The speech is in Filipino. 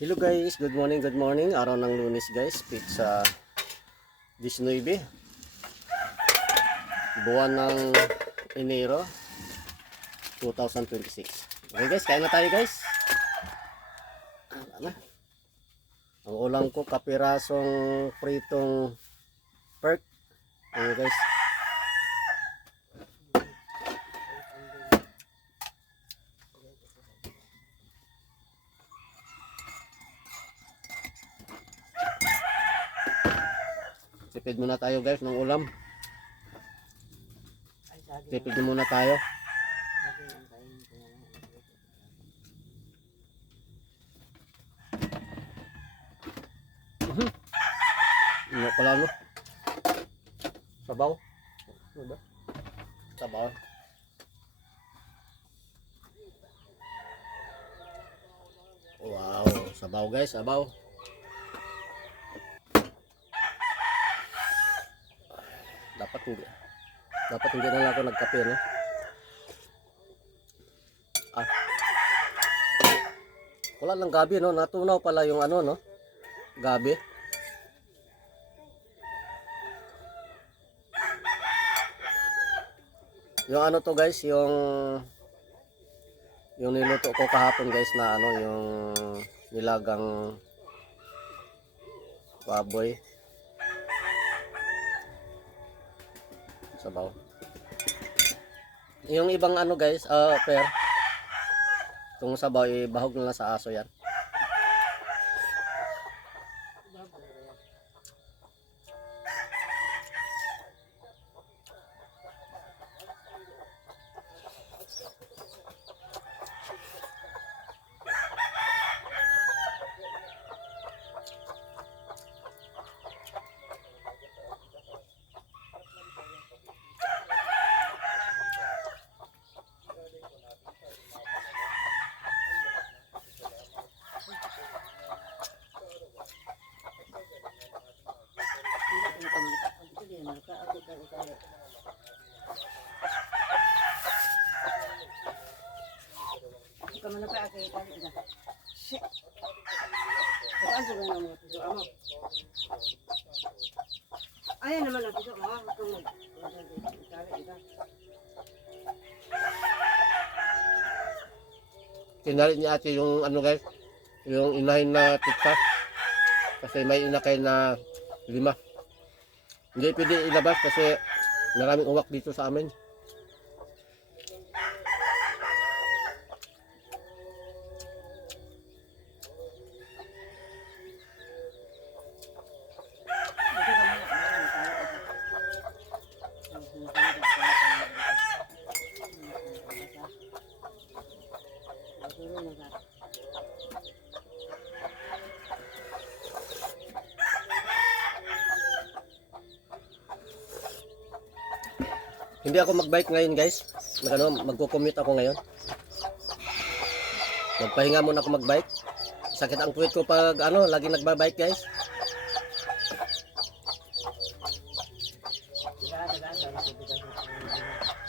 Hello guys, good morning. Araw ng Lunes guys, pizza 19, buwan ng Enero 2026. Okay guys, kain na tayo guys. Ang ulam ko, kapirasong pritong pork. Okay guys. Tipid muna tayo guys ng ulam. Tipid muna tayo. Ano pala no? Sabaw. Ano ba? Sabaw. Wow, sabaw guys, sabaw. Dapat hindi na lang ako nagkape, no? Wala lang gabi, no? Natunaw pala yung ano, no? Gabi. Yung ano to guys, yung niluto ko kahapon guys na ano, yung nilagang baboy. Sabaw. Yung ibang ano guys, per. Itong sabaw, bahog na lang sa aso yan. Ayan naman ang piso mo. Tinalit ni ate yung ano guys, yung inahin na pizza. Kasi may inakay na 5. Hindi pwede ilabas kasi maraming uwak dito sa amin. Hindi ako magbike ngayon guys. Magko-commute ako ngayon. Magpahinga muna ako magbike. Sakit ang puwit ko pag ano, lagi nagbabike guys.